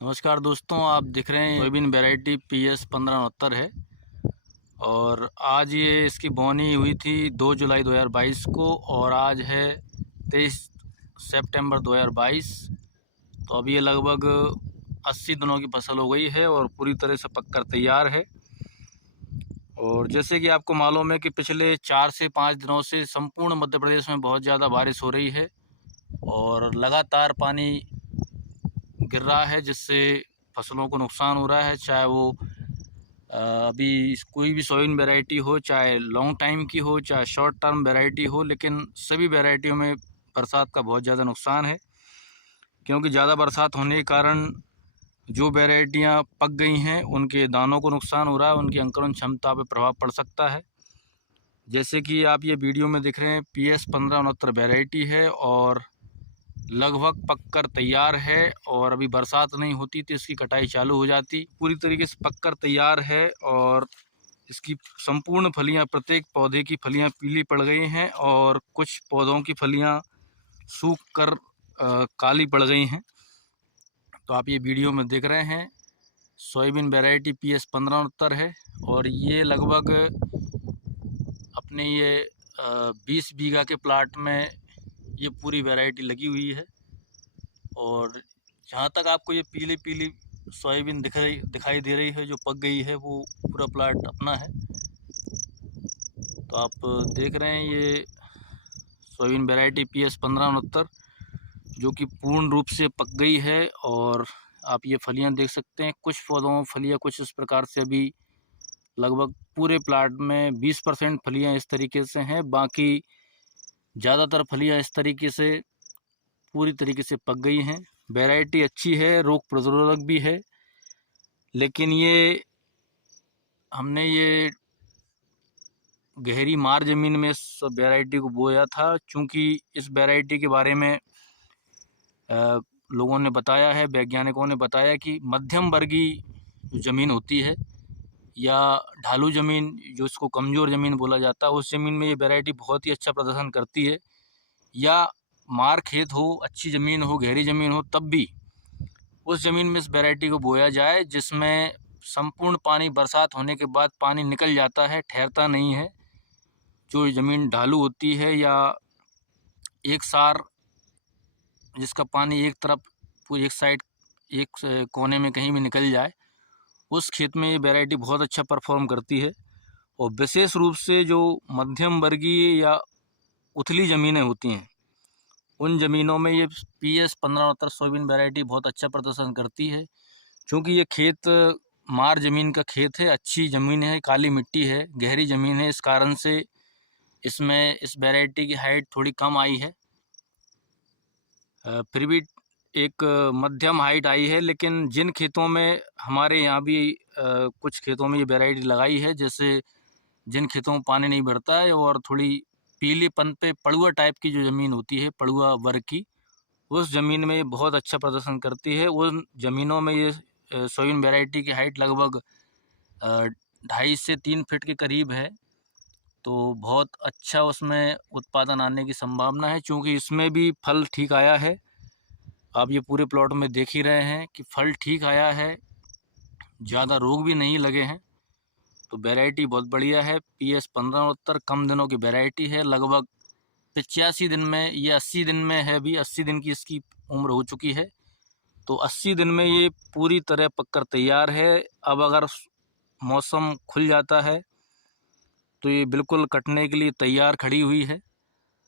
नमस्कार दोस्तों, आप दिख रहे हैं सोयाबीन वैरायटी PS 1569 है। और आज ये इसकी बोनी हुई थी 2 जुलाई 2022 को और आज है 23 सितंबर 2022। तो अभी ये लगभग 80 दिनों की फसल हो गई है और पूरी तरह से पककर तैयार है। और जैसे कि आपको मालूम है कि पिछले 4 से 5 दिनों से संपूर्ण मध्य प्रदेश में बहुत ज़्यादा बारिश हो रही है और लगातार पानी गिर रहा है, जिससे फसलों को नुकसान हो रहा है। चाहे वो अभी कोई भी सोयाबीन वैरायटी हो, चाहे लॉन्ग टाइम की हो, चाहे शॉर्ट टर्म वैरायटी हो, लेकिन सभी वैरायटियों में बरसात का बहुत ज़्यादा नुकसान है। क्योंकि ज़्यादा बरसात होने के कारण जो वैरायटियां पक गई हैं उनके दानों को नुकसान हो रहा है, उनकी अंकुरण क्षमता पर प्रभाव पड़ सकता है। जैसे कि आप ये वीडियो में दिख रहे हैं, PS 1569 वैरायटी है और लगभग पककर तैयार है। और अभी बरसात नहीं होती तो इसकी कटाई चालू हो जाती। पूरी तरीके से पककर तैयार है और इसकी संपूर्ण फलियां, प्रत्येक पौधे की फलियां पीली पड़ गई हैं और कुछ पौधों की फलियां सूख कर काली पड़ गई हैं। तो आप ये वीडियो में देख रहे हैं, सोयाबीन वैरायटी PS 1569 है और ये लगभग अपने ये 20 बीघा के प्लाट में ये पूरी वैरायटी लगी हुई है। और जहाँ तक आपको ये पीली पीली सोयाबीन दिखाई दे रही है जो पक गई है, वो पूरा प्लाट अपना है। तो आप देख रहे हैं ये सोयाबीन वैरायटी PS 1569 जो कि पूर्ण रूप से पक गई है। और आप ये फलियां देख सकते हैं, कुछ पौधों में फलियां कुछ इस प्रकार से अभी लगभग पूरे प्लाट में 20% फलियां इस तरीके से हैं। बाकी ज़्यादातर फलियां इस तरीके से पूरी तरीके से पक गई हैं। वैरायटी अच्छी है, रोग प्रतिरोधक भी है। लेकिन ये हमने ये गहरी मार ज़मीन में इस वैरायटी को बोया था, चूँकि इस वैरायटी के बारे में लोगों ने बताया है, वैज्ञानिकों ने बताया कि मध्यम वर्गीय ज़मीन होती है या ढालू ज़मीन, जो इसको कमज़ोर ज़मीन बोला जाता है, उस ज़मीन में ये वैरायटी बहुत ही अच्छा प्रदर्शन करती है। या मार खेत हो, अच्छी ज़मीन हो, गहरी ज़मीन हो, तब भी उस ज़मीन में इस वैरायटी को बोया जाए जिसमें संपूर्ण पानी बरसात होने के बाद पानी निकल जाता है, ठहरता नहीं है। जो ज़मीन ढालू होती है या एक सार, जिसका पानी एक तरफ पूरी एक साइड एक कोने में कहीं भी निकल जाए, उस खेत में ये वैरायटी बहुत अच्छा परफॉर्म करती है। और विशेष रूप से जो मध्यम वर्गीय या उथली ज़मीनें होती हैं, उन ज़मीनों में ये PS 1569 सोयाबीन वैरायटी बहुत अच्छा प्रदर्शन करती है। क्योंकि ये खेत मार ज़मीन का खेत है, अच्छी ज़मीन है, काली मिट्टी है, गहरी ज़मीन है, इस कारण से इसमें इस वैरायटी की हाइट थोड़ी कम आई है। फिर भी एक मध्यम हाइट आई है। लेकिन जिन खेतों में हमारे यहाँ भी कुछ खेतों में ये वैरायटी लगाई है, जैसे जिन खेतों में पानी नहीं भरता है और थोड़ी पीलेपन पे पड़ुआ टाइप की जो ज़मीन होती है, पड़ुआ वर्ग की, उस ज़मीन में ये बहुत अच्छा प्रदर्शन करती है। उन ज़मीनों में ये सोयाबीन वैरायटी की हाइट लगभग 2.5 से 3 फीट के करीब है। तो बहुत अच्छा उसमें उत्पादन आने की संभावना है, क्योंकि इसमें भी फल ठीक आया है। आप ये पूरे प्लॉट में देख ही रहे हैं कि फल ठीक आया है, ज़्यादा रोग भी नहीं लगे हैं। तो वैरायटी बहुत बढ़िया है। PS 1569 कम दिनों की वैरायटी है, लगभग 85 दिन में, ये 80 दिन में है, अभी 80 दिन की इसकी उम्र हो चुकी है। तो 80 दिन में ये पूरी तरह पककर तैयार है। अब अगर मौसम खुल जाता है तो ये बिल्कुल कटने के लिए तैयार खड़ी हुई है।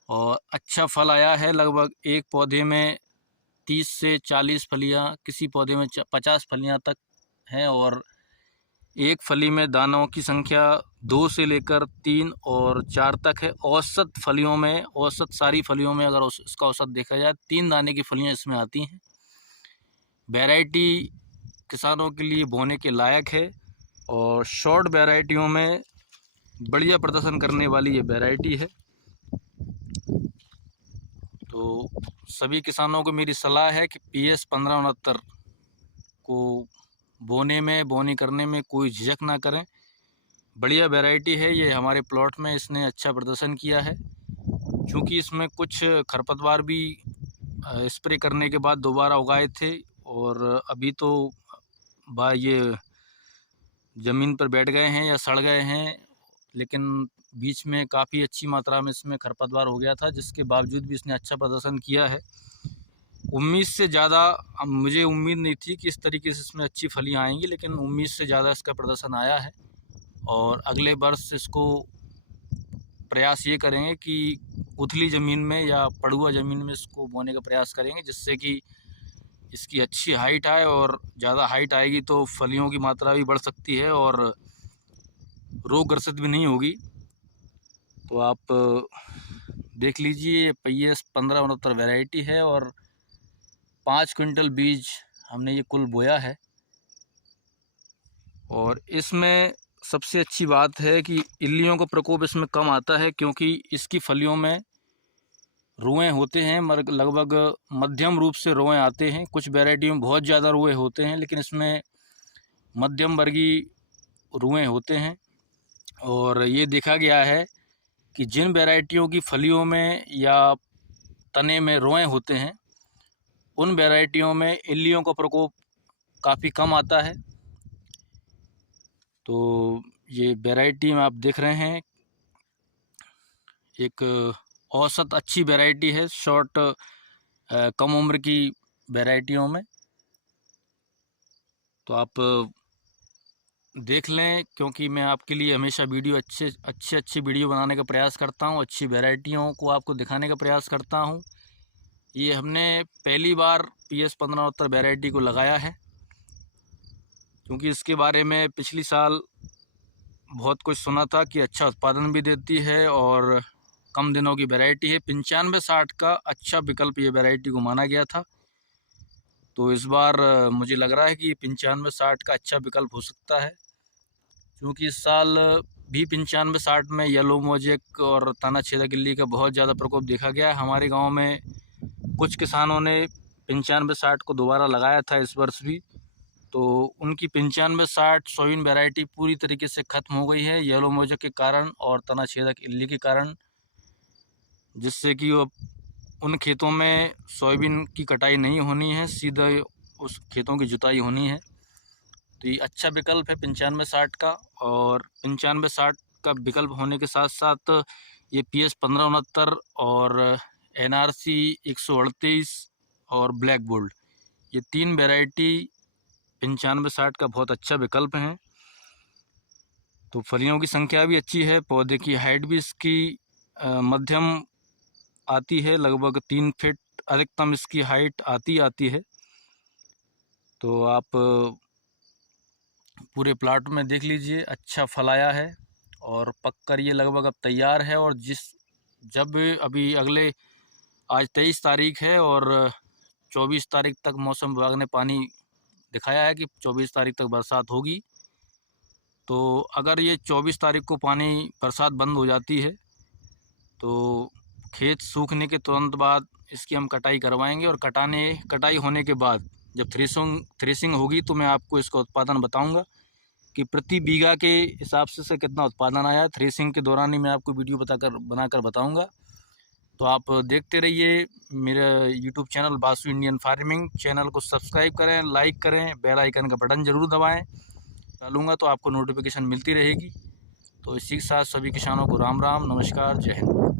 और अच्छा फल आया है, लगभग एक पौधे में 30 से 40 फलियाँ, किसी पौधे में 50 फलियाँ तक हैं। और एक फली में दानों की संख्या 2 से लेकर 3 और 4 तक है। औसत फलियों में, औसत सारी फलियों में अगर इसका औसत देखा जाए, 3 दाने की फलियाँ इसमें आती हैं। वैरायटी किसानों के लिए बोने के लायक है और शॉर्ट वैरायटियों में बढ़िया प्रदर्शन करने वाली ये वैरायटी है। तो सभी किसानों को मेरी सलाह है कि PS 1569 को बोनी करने में कोई झिझक ना करें। बढ़िया वैरायटी है ये। हमारे प्लॉट में इसने अच्छा प्रदर्शन किया है, क्योंकि इसमें कुछ खरपतवार भी स्प्रे करने के बाद दोबारा उगाए थे और अभी तो ये ज़मीन पर बैठ गए हैं या सड़ गए हैं, लेकिन बीच में काफ़ी अच्छी मात्रा में इसमें खरपतवार हो गया था, जिसके बावजूद भी इसने अच्छा प्रदर्शन किया है। उम्मीद से ज़्यादा मुझे उम्मीद नहीं थी कि इस तरीके से इसमें अच्छी फलियाँ आएंगी, लेकिन उम्मीद से ज़्यादा इसका प्रदर्शन आया है। और अगले वर्ष इसको प्रयास ये करेंगे कि उथली ज़मीन में या पड़ुआ ज़मीन में इसको बोने का प्रयास करेंगे, जिससे कि इसकी अच्छी हाइट आए। और ज़्यादा हाइट आएगी तो फलियों की मात्रा भी बढ़ सकती है और रोग ग्रसित भी नहीं होगी। तो आप देख लीजिए, PS 1569 वैरायटी है और 5 क्विंटल बीज हमने ये कुल बोया है। और इसमें सबसे अच्छी बात है कि इल्लियों का प्रकोप इसमें कम आता है, क्योंकि इसकी फलियों में रुएँ होते हैं, लगभग मध्यम रूप से रुएँ आते हैं। कुछ वैरायटी में बहुत ज़्यादा रुएँ होते हैं, लेकिन इसमें मध्यम वर्गीय रुएँ होते हैं। और ये देखा गया है कि जिन वैरायटियों की फलियों में या तने में रुएँ होते हैं, उन वैरायटियों में इल्लियों का प्रकोप काफ़ी कम आता है। तो ये वैरायटी में आप देख रहे हैं, एक औसत अच्छी वैरायटी है शॉर्ट कम उम्र की वैरायटियों में। तो आप देख लें, क्योंकि मैं आपके लिए हमेशा वीडियो अच्छी वीडियो बनाने का प्रयास करता हूं, अच्छी वैरायटियों को आपको दिखाने का प्रयास करता हूं। ये हमने पहली बार PS 1569 वैरायटी को लगाया है, क्योंकि इसके बारे में पिछली साल बहुत कुछ सुना था कि अच्छा उत्पादन भी देती है और कम दिनों की वैरायटी है। 95-60 का अच्छा विकल्प ये वैरायटी को माना गया था। तो इस बार मुझे लग रहा है कि 95-60 का अच्छा विकल्प हो सकता है, क्योंकि इस साल भी 95-60 में येलो मोजेक और तना छेदक इल्ली का बहुत ज़्यादा प्रकोप देखा गया। हमारे गांव में कुछ किसानों ने 95-60 को दोबारा लगाया था इस वर्ष भी, तो उनकी 95-60 सोयाबीन वैरायटी पूरी तरीके से ख़त्म हो गई है येलो मोजेक के कारण और तना छेदक इल्ली के कारण, जिससे कि वो उन खेतों में सोयाबीन की कटाई नहीं होनी है, सीधा उस खेतों की जुताई होनी है। तो ये अच्छा विकल्प है 95-60 का। और 95-60 का विकल्प होने के साथ साथ ये PS 1569 और NRC 138 और ब्लैक गोल्ड, ये 3 वैरायटी 95-60 का बहुत अच्छा विकल्प है। तो फलियों की संख्या भी अच्छी है, पौधे की हाइट भी इसकी मध्यम आती है, लगभग 3 फीट अधिकतम इसकी हाइट आती है। तो आप पूरे प्लाट में देख लीजिए, अच्छा फल आया है और पककर ये लगभग अब तैयार है। और जब अभी अगले आज 23 तारीख है और 24 तारीख तक मौसम विभाग ने पानी दिखाया है कि 24 तारीख तक बरसात होगी। तो अगर ये 24 तारीख को बरसात बंद हो जाती है तो खेत सूखने के तुरंत बाद इसकी हम कटाई करवाएंगे। और कटाई होने के बाद जब थ्रेसिंग होगी तो मैं आपको इसका उत्पादन बताऊंगा कि प्रति बीघा के हिसाब से कितना उत्पादन आया। थ्रेसिंग के दौरान ही मैं आपको वीडियो बनाकर बताऊंगा। तो आप देखते रहिए मेरा YouTube channel Basu Indian farming. Channel को सब्सक्राइब करें, लाइक करें, बेल आइकन का बटन ज़रूर दबाएं। डालूंगा तो आपको नोटिफिकेशन मिलती रहेगी। तो इसी के साथ सभी किसानों को राम राम, नमस्कार, जय हिंद।